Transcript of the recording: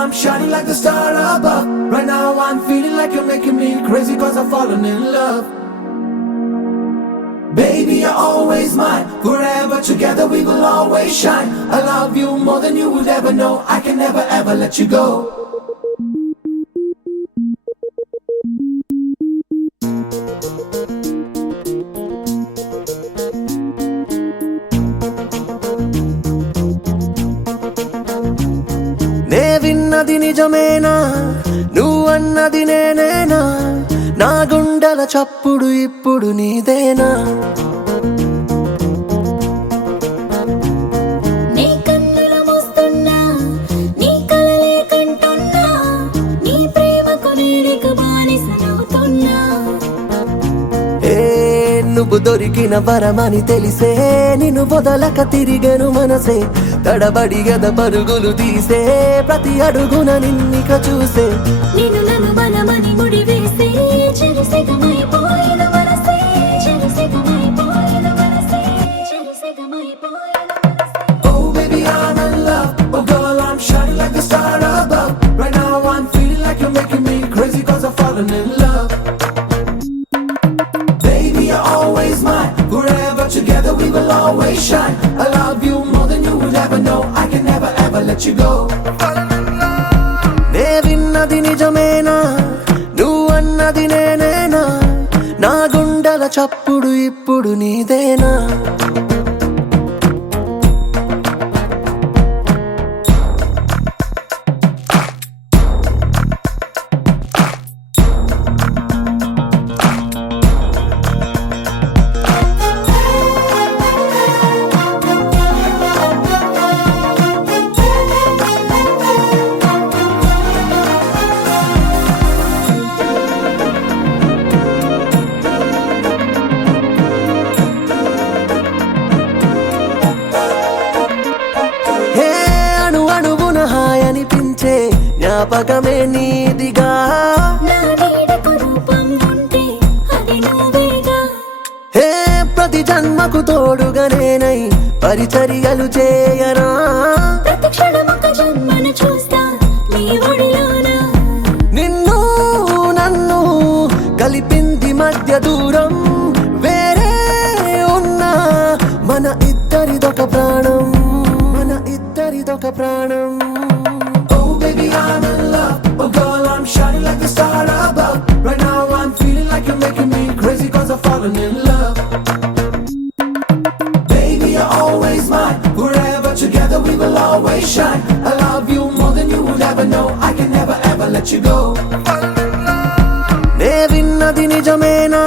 I'm shining like the star above. Right now I'm feeling like you're making me crazy cause I've fallen in love. Baby, you're always mine. Forever together we will always shine. I love you more than you would ever know. I can never ever let you go. నే విన్నది నిజమేనా, నువ్వన్నది నేనేనా, నా గుండెల చప్పుడు ఇప్పుడు నీదేనా. నీ కన్నుల మోస్తున్నా, నీ కలలే కంటున్నా, నీ ప్రేమకు నేడిక బానిసనవుతున్నా. ఏ నువ్వు దొరికిన వరమని తెలిసే, నిన్ను వదలక తిరిగను మనసే. తడబడి గద పరుగులు తీసే, ప్రతి అడుగున నిన్నిక చూసే. నిన్ను నన్ను మనమని ముడివేసే, చెరిసెగమైపోయిన మనసే, చెరిసెగమైపోయిన మనసే, చెరిసెగమైపోయిన మనసే. Oh baby I'm in love, oh girl I'm shining like the star above. Right now I'm feeling like you're making me crazy cause I've fallen in love. Baby you're always mine, forever together we will always shine. I love you more than you would ever know. I can never ever let you go. నే విన్నది నిజమేనా, నువ్వన్నది నేనేనా, నా గుండెల చప్పుడు ఇప్పుడు నీదేనా. అనిపించే జ్ఞాపకమే నీదిగా. నా నీడకు రూపం ఉంటే అది నువ్వేగా. హే ప్రతి జన్మకు తోడుగా నేనై పరిచర్యలు చేయనా. ప్రతి క్షణమొక జన్మను చూస్తా నీ ఒడిలోన. నిన్ను నన్ను కలిపింది మధ్య దూరం, వేరే ఉన్నా మన ఇద్దరిదొక ప్రాణం, మన ఇద్దరిదొక ప్రాణం. Baby I'm in love, oh girl I'm shining like the star above. Right now I'm feeling like you're making me crazy cause I've fallen in love. Baby you're always mine, forever together we will always shine. I love you more than you would ever know. I can never ever let you go. నే విన్నది నిజమేనా,